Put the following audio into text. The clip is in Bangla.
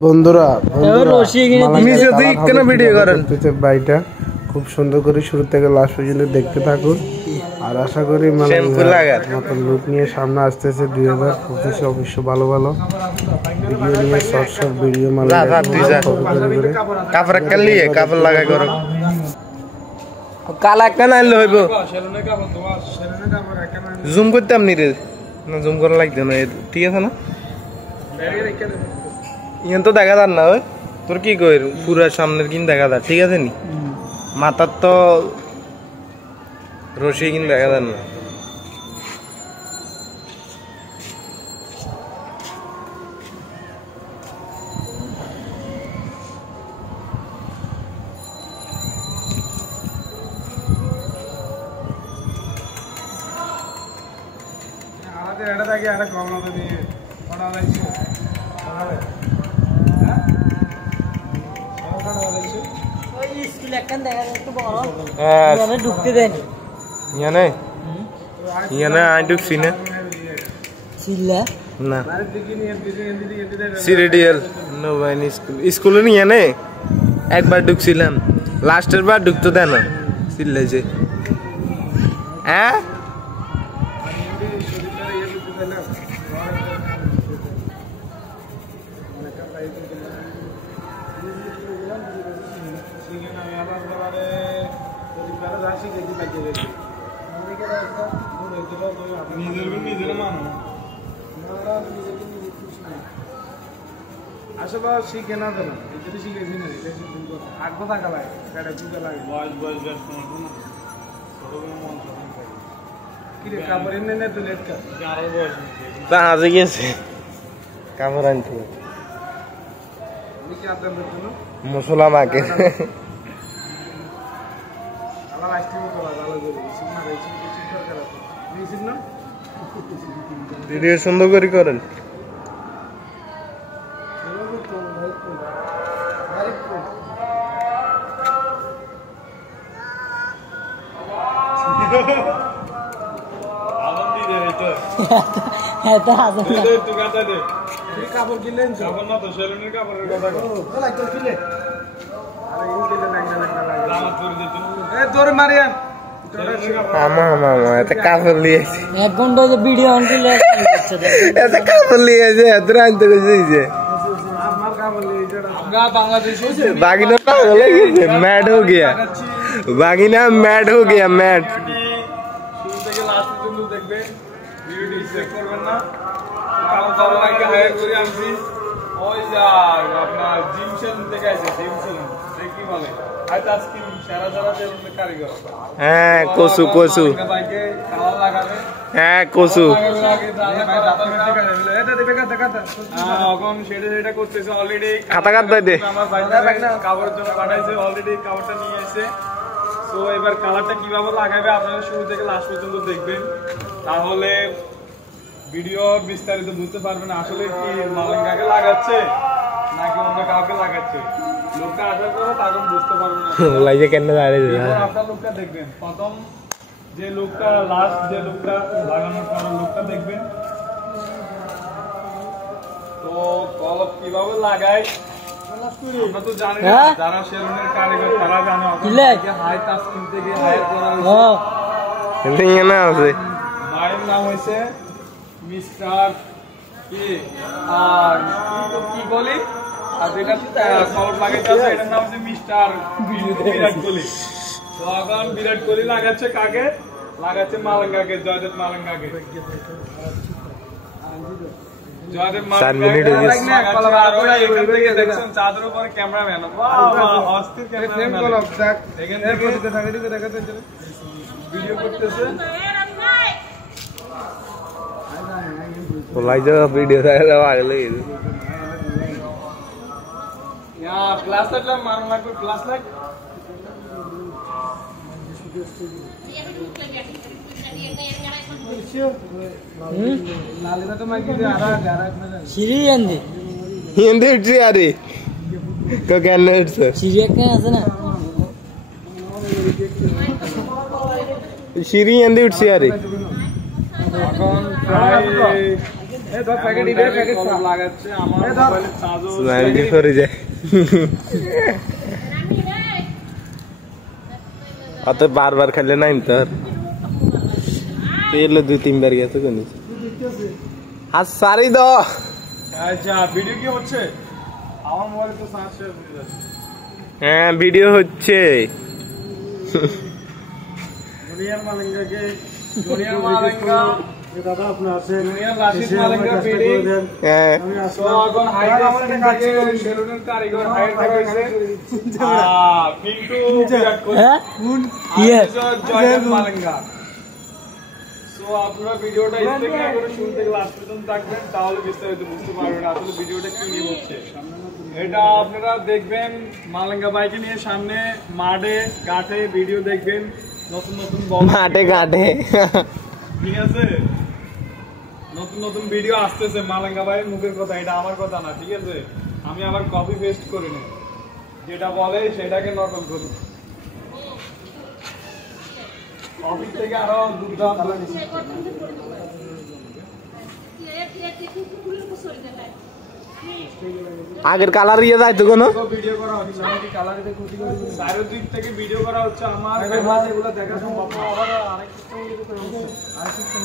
বন্ধুরা ভিডিও করেন বাড়িটা খুব সুন্দর করে শুরু থেকে লাস্ট পর্যন্ত দেখতে থাকুন আর আশা করি মতন লুক নিয়ে সামনে আসতেছে 2025 অবশ্য ভালো ভালো ভিডিও নিয়ে শর্ট ভিডিও কাপড় লাগাই করো কালা কেন আনলে হইব জুম করতাম নি রে না জুম করা লাগবে না ঠিক আছে না ইয়ান তো দেখা যার না ওই তোর কি কই পুরো সামনের কিন দেখা যার ঠিক আছে নি মাথার তো রশি কিন দেখা যার না এটা দেখি আরে কম না দিয়ে পড়া লাগছে একবার ঢুকছিলাম লাস্টের বার ঢুকতো দেন চিল্লাইছে হ্যাঁ আসলে শিখে না তো না এটা শিখেছি না আগ্রহ থাকা লাগে এটা বুঝতে লাগে বয়স কিরে কাপড় এনে নে তো লেট কর তা আজে গেছে কাপড় আনতে নিচে আদম দিনো মশলা মাকে আলা আইসক্রিম তো ভালো করে সিগমা রয়েছে কিছু দরকার আছে নিছিস না ভিডিও সুন্দর করে করেন কাপড় কিনলেন কাপড় না তো সেলুনের কাপড়ের কথা তোর মারিয়ান কাপড় লিয়েছে 1 ঘন্টা ভিডিও অন করলে কাপড় লিয়েছে এত আনতে গেছে बागिना मैड हो गया बागिना मैड हो गया मैड হ্যাঁ কসু কসু হ্যাঁ কসু খাতা কাটতে দে কাপড়ের জন্য পাঠাইছে অলরেডি কাপড়টা নিয়ে এসে তো এবার কালারটা কিভাবে লাগাবে আপনারা শুরু থেকে লাস্ট পর্যন্ত দেখবেন তাহলে ভিডিও বিস্তারিত বুঝতে পারবেন আসলে কি মালাঙ্গাকে লাগাচ্ছে নাকি অন্য কাউকে লাগাচ্ছে লোকটা আসার পরে তখন বুঝতে পারবেন না লাইজে কেন দাঁড়িয়ে আপনার লোকটা দেখবেন প্রথম যে লোকটা লাস্ট যে লোকটা লাগানোর পর লোকটা দেখবেন তো কলপ কিভাবে লাগাই আমরা তো জানি না যারা সেলুনের কারিগর তারা জানে হাই টাচ কিনতে গিয়ে হায়ার করা হয়েছে না আছে ভাইয়ের নাম হইছে মিস্টার কি আর কি বলি আর যেটা কলপ লাগাইতে আছে এটার নাম হচ্ছে মিস্টার বিরাট কোহলি তো এখন বিরাট কোহলি লাগাচ্ছে কাকে লাগাচ্ছে মালাঙ্গাকে জয়দেব মালাঙ্গাকে চাঁদের উপরে ক্যামেরাম্যান ভিডিও করতেছে ভিডিও ক্লাস লাগলাম মারো লাগবে ক্লাস লাগ হিন্দি উঠছি আরে কেন উঠছে সিঁড়ি হিন্দি উঠছি আরে এই ধর প্যাকেট ইবে প্যাকেট লাগাচ্ছে আমার মোবাইলে চার্জও লাইভে করে যায় অত বারবার খেলে নাই তোর পেলে 2-3 বার গেছে কোন হাত সারি দাও আচ্ছা ভিডিও কি হচ্ছে আমার মোবাইলে তো চার্জ শেষ হয়ে যাচ্ছে হ্যাঁ ভিডিও হচ্ছে দুনিয়ার মালিঙ্গাকে দুনিয়ার মালিঙ্গা দাদা আপনি আছেন দুনিয়ার রাশিদ মালিঙ্গা পেডি হ্যাঁ সো এখন হাইট আসছে থেকে সেলুনের কারিগর হাইট দেখাইছে কিন্তু বিরাট কোহলি হ্যাঁ ইয়ে জয়ের মালিঙ্গা সো আপনারা ভিডিওটা স্কিপ না করে শুরু থেকে লাস্ট পর্যন্ত দেখবেন তাহলে বিস্তারিত বুঝতে পারবেন আসলে ভিডিওটা কি নিয়ে হচ্ছে এটা আপনারা দেখবেন মালিঙ্গা বাইকে নিয়ে সামনে মাঠে ঘাটে ভিডিও দেখবেন নতুন নতুন মাঠে ঘাটে ঠিক আছে নতুন নতুন ভিডিও আসতেছে মালিঙ্গা ভাইয়ের মুখের কথা এটা আমার কথা না ঠিক আছে আমি আবার কপি পেস্ট করে নিই যেটা বলে সেটাকে নকল করি কপি থেকে আরো দুর্দান্ত আগের কালার ইয়ে যায় তো কোনো ভিডিও করা হচ্ছে নাকি কালারে ক্ষতি করে চারের দিক থেকে ভিডিও করা হচ্ছে আমার এগুলো দেখা সম্ভব না আবার আরেক সিস্টেম ইউজ করা হচ্ছে আরেক সিস্টেম